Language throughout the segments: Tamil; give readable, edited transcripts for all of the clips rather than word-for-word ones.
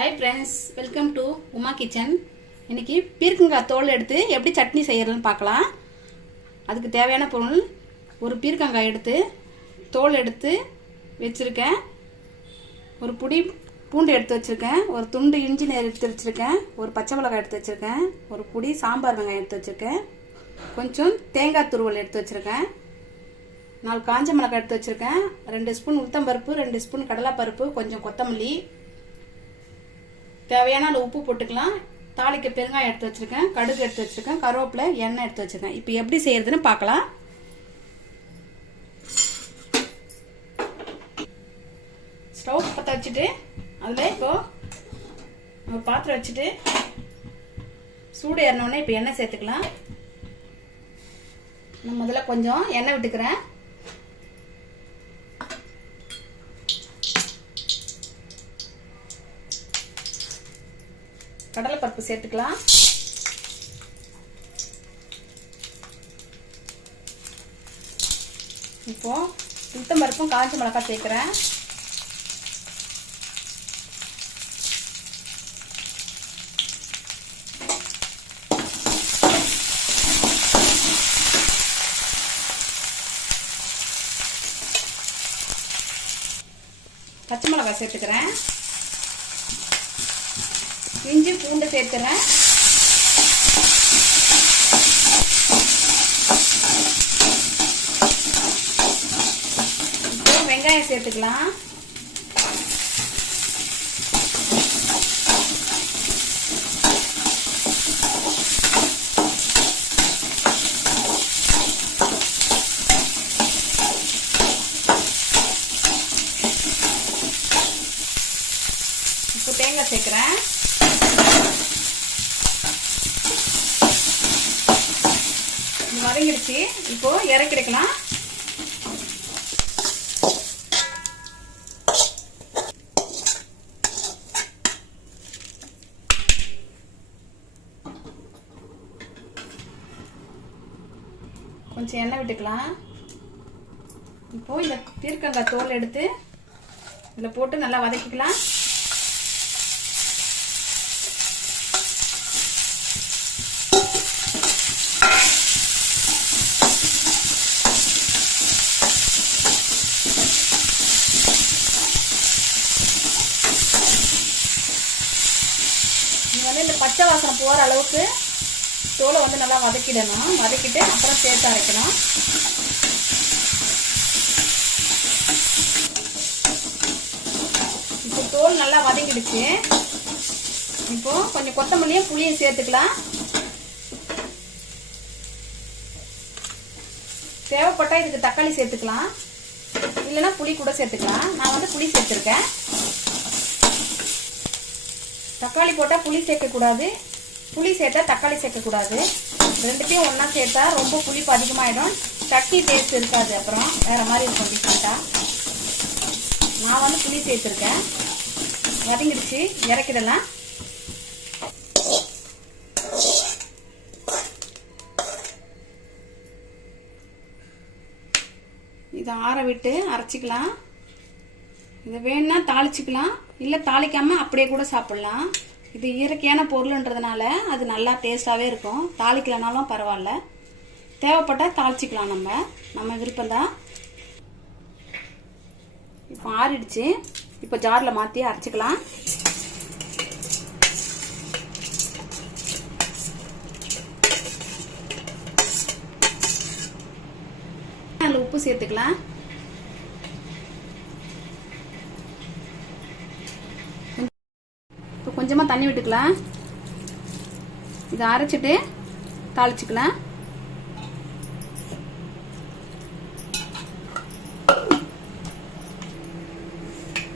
Hi friends, welcome to Uma kitchen. இன்றைக்கி பீர்க்கங்காய் தோல் எடுத்து எப்படி சட்னி செய்கிறதுன்னு பார்க்கலாம். அதுக்கு தேவையான பொருள், ஒரு பீர்க்கங்காய் எடுத்து தோல் எடுத்து வச்சுருக்கேன், ஒரு புடி பூண்டு எடுத்து வச்சுருக்கேன், ஒரு துண்டு இஞ்சி எடுத்து வச்சுருக்கேன், ஒரு பச்சை மிளகாய் எடுத்து வச்சுருக்கேன், ஒரு புடி சாம்பார் வெங்காயம் எடுத்து வச்சுருக்கேன், கொஞ்சம் தேங்காய் துருவல் எடுத்து வச்சுருக்கேன், 4 காஞ்ச மிளகாய் எடுத்து வச்சுருக்கேன், 2 ஸ்பூன் உளுத்தம்பருப்பு, 2 ஸ்பூன் கடலைப்பருப்பு, கொஞ்சம் கொத்தமல்லி, தேவையான அளவு உப்பு போட்டுக்கலாம். தாளிக்க பெருங்காயம் எடுத்து வச்சிருக்கேன், கடுகு எடுத்து வச்சிருக்கேன், கருவேப்பிலை, எண்ணெய் எடுத்து வச்சிருக்கேன். இப்போ எப்படி செய்யறதுன்னு பார்க்கலாம். ஸ்டவ் பற்ற வச்சுட்டு அதில் இப்போ நம்ம பாத்திரம் வச்சுட்டு சூடு ஏறினோடனே இப்போ எண்ணெய் சேர்த்துக்கலாம். நான் முதல்ல கொஞ்சம் எண்ணெய் விட்டுக்கிறேன். கடலைப்பருப்பு சேர்த்துக்கலாம். இப்போ உளுத்தம்பருப்பும் காஞ்ச மிளகாய் சேர்க்கிறேன். பச்சை மிளகாய் சேர்த்துக்கிறேன். இஞ்சி பூண்டு சேர்த்துறேன். இப்போ வெங்காயம் சேர்த்துக்கலாம். இப்போ தேங்காய் சேர்க்கிறேன். வதங்கிடுச்சு. இப்போ இறக்கிடலாம். கொஞ்சம் எண்ணெய் விட்டுக்கலாம். இப்போ இந்த பீர்க்கங்காய் தோல் எடுத்து இதில் போட்டு நல்லா வதக்கிக்கலாம். இந்த பச்சை வாசனை போகிற அளவுக்கு தோலை வந்து நல்லா வதக்கிடணும். வதக்கிட்டு அப்புறம் சேர்த்து அரைக்கணும். இப்போ தோல் நல்லா வதங்கிடுச்சு. இப்போ கொஞ்சம் கொத்தமல்லியும் புளியும் சேர்த்துக்கலாம். தேவைப்பட்டா இதுக்கு தக்காளி சேர்த்துக்கலாம், இல்லைன்னா புளி கூட சேர்த்துக்கலாம். நான் வந்து புளி சேர்த்துருக்கேன். தக்காளி போட்டால் புளி சேர்க்கக்கூடாது, புளி சேர்த்தா தக்காளி சேர்க்கக்கூடாது. ரெண்டுத்தையும் ஒன்றா சேர்த்தா ரொம்ப புளிப்பு அதிகமாகிடும், சட்னி டேஸ்ட் இருக்காது, அப்புறம் வேறு மாதிரி இருக்கும் டிஃப்ரெண்ட்டாக. நான் வந்து புளி சேர்த்துருக்கேன். வதங்கிடுச்சு, இறக்கிடலாம். இதை ஆற விட்டு அரைச்சிக்கலாம். இதை வேணும்னா தாளிச்சிக்கலாம், இல்லை தாளிக்காமல் அப்படியே கூட சாப்பிட்லாம். இது இயற்கையான பொருள்ன்றதுனால அது நல்லா டேஸ்டாகவே இருக்கும். தாளிக்கலனாலும் பரவாயில்ல, தேவைப்பட்டால் தாளிச்சிக்கலாம். நம்ம விருப்பம்தான். இப்போ ஆறிடுச்சு. இப்போ ஜாரில் மாற்றி அரைச்சிக்கலாம். அதில் உப்பு சேர்த்துக்கலாம். கொஞ்சமாக தண்ணி விட்டுக்கலாம். இதை அரைச்சிட்டு தாளிச்சுக்கலாம்.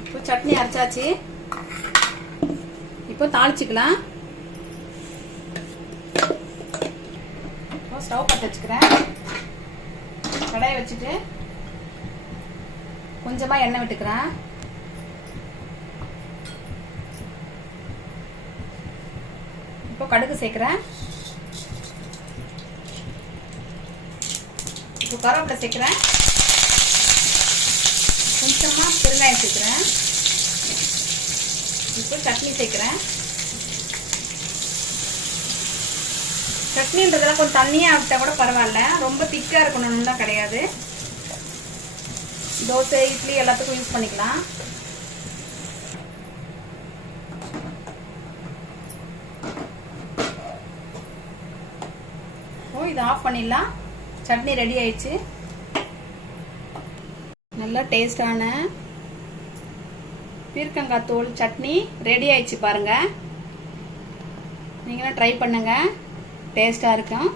இப்போ சட்னி அரைச்சாச்சு. இப்போ தாளிச்சுக்கலாம். இப்போ ஸ்டவ் பற்ற வச்சுக்கிறேன். கடாயை வச்சுட்டு கொஞ்சமாக எண்ணெய் விட்டுக்கிறேன். இப்போ கடுகு சேர்க்கிறேன். இப்போ கருவேப்பிலை சேர்க்கிறேன். கொஞ்சமாக பெருங்காயம் சேர்க்கிறேன். இப்போ இப்போ சட்னி சேர்க்குறேன். சட்னின்றதெல்லாம் கொஞ்சம் தண்ணியாக விட்டால் கூட பரவாயில்ல, ரொம்ப திக்காக இருக்கணும்னு தான் கிடையாது. தோசை இட்லி எல்லாத்துக்கும் யூஸ் பண்ணிக்கலாம். இதை ஆஃப் பண்ணிடலாம். சட்னி ரெடி ஆயிடுச்சு. நல்லா டேஸ்டான பீர்க்கங்காய் தோல் சட்னி ரெடி ஆயிடுச்சு பாருங்க. நீங்களும் ட்ரை பண்ணுங்க, டேஸ்டா இருக்கும்.